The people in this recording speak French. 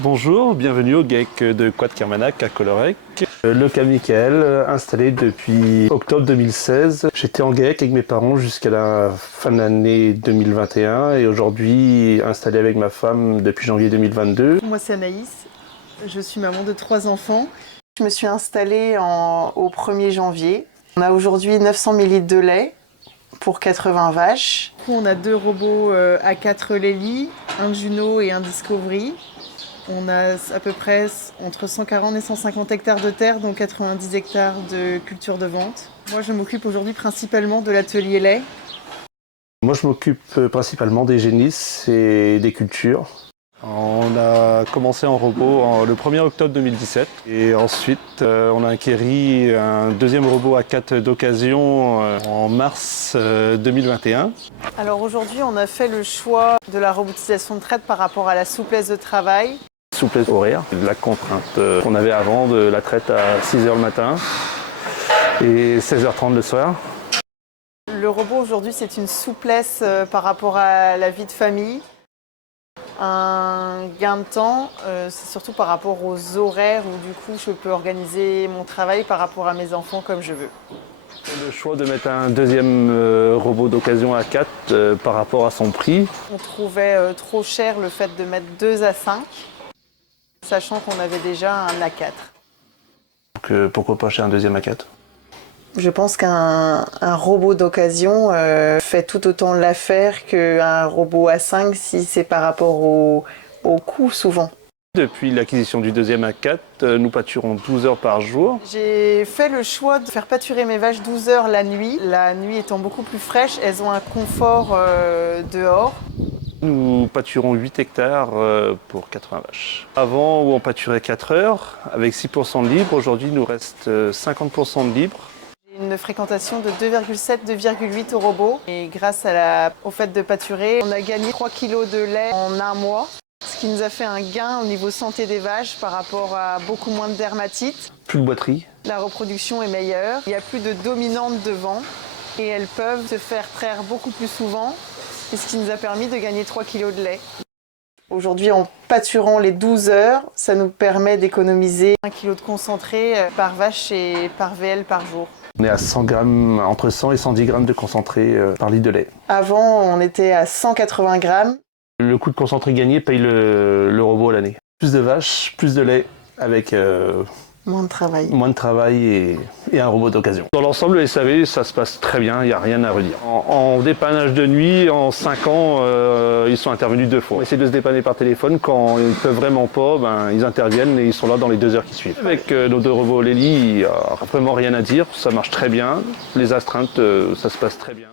Bonjour, bienvenue au GEC de Quad-Kermanac à Colorec. Le Cap Michael, installé depuis octobre 2016. J'étais en GEC avec mes parents jusqu'à la fin de l'année 2021 et aujourd'hui installé avec ma femme depuis janvier 2022. Moi c'est Anaïs, je suis maman de 3 enfants. Je me suis installée au 1er janvier. On a aujourd'hui 900 ml de lait pour 80 vaches. On a 2 robots à 4 Lely, un Juno et un Discovery. On a à peu près entre 140 et 150 hectares de terre, dont 90 hectares de culture de vente. Moi, je m'occupe aujourd'hui principalement de l'atelier lait. Moi, je m'occupe principalement des génisses et des cultures. On a commencé en robot le 1er octobre 2017 et ensuite on a acquéri un deuxième robot à 4 d'occasion en mars 2021. Alors aujourd'hui, on a fait le choix de la robotisation de traite par rapport à la souplesse de travail. Souplesse horaire, la contrainte qu'on avait avant de la traite à 6h le matin et 16h30 le soir. Le robot aujourd'hui, c'est une souplesse par rapport à la vie de famille. Un gain de temps, c'est surtout par rapport aux horaires où du coup je peux organiser mon travail par rapport à mes enfants comme je veux. Le choix de mettre un deuxième robot d'occasion à 4 par rapport à son prix. On trouvait trop cher le fait de mettre 2 à 5, sachant qu'on avait déjà un A4. Donc, pourquoi pas acheter un deuxième à 4? Je pense qu'un robot d'occasion fait tout autant l'affaire qu'un robot A5 si c'est par rapport au coût souvent. Depuis l'acquisition du deuxième A4, nous pâturons 12 heures par jour. J'ai fait le choix de faire pâturer mes vaches 12 heures la nuit. La nuit étant beaucoup plus fraîche, elles ont un confort dehors. Nous pâturons 8 hectares pour 80 vaches. Avant, où on pâturait 4 heures, avec 6% de libre, aujourd'hui il nous reste 50% de libre. Une fréquentation de 2,7-2,8 au robot. Et grâce au fait de pâturer, on a gagné 3 kg de lait en un mois. Ce qui nous a fait un gain au niveau santé des vaches par rapport à beaucoup moins de dermatites. Plus de boiterie. La reproduction est meilleure. Il n'y a plus de dominante devant et elles peuvent se faire traire beaucoup plus souvent. C'est ce qui nous a permis de gagner 3 kg de lait. Aujourd'hui, en pâturant les 12 heures, ça nous permet d'économiser 1 kg de concentré par vache et par VL par jour. On est à 100 grammes, entre 100 et 110 grammes de concentré par litre de lait. Avant, on était à 180 grammes. Le coût de concentré gagné paye le robot à l'année. Plus de vaches, plus de lait, avec Moins de travail. moins de travail et un robot d'occasion. Dans l'ensemble, le SAV, ça se passe très bien, il n'y a rien à redire. En dépannage de nuit, en 5 ans, ils sont intervenus 2 fois. On essaie de se dépanner par téléphone. Quand ils ne peuvent vraiment pas, ils interviennent et ils sont là dans les 2 heures qui suivent. Avec nos 2 robots Lely, il n'y a vraiment rien à dire, ça marche très bien. Les astreintes, ça se passe très bien.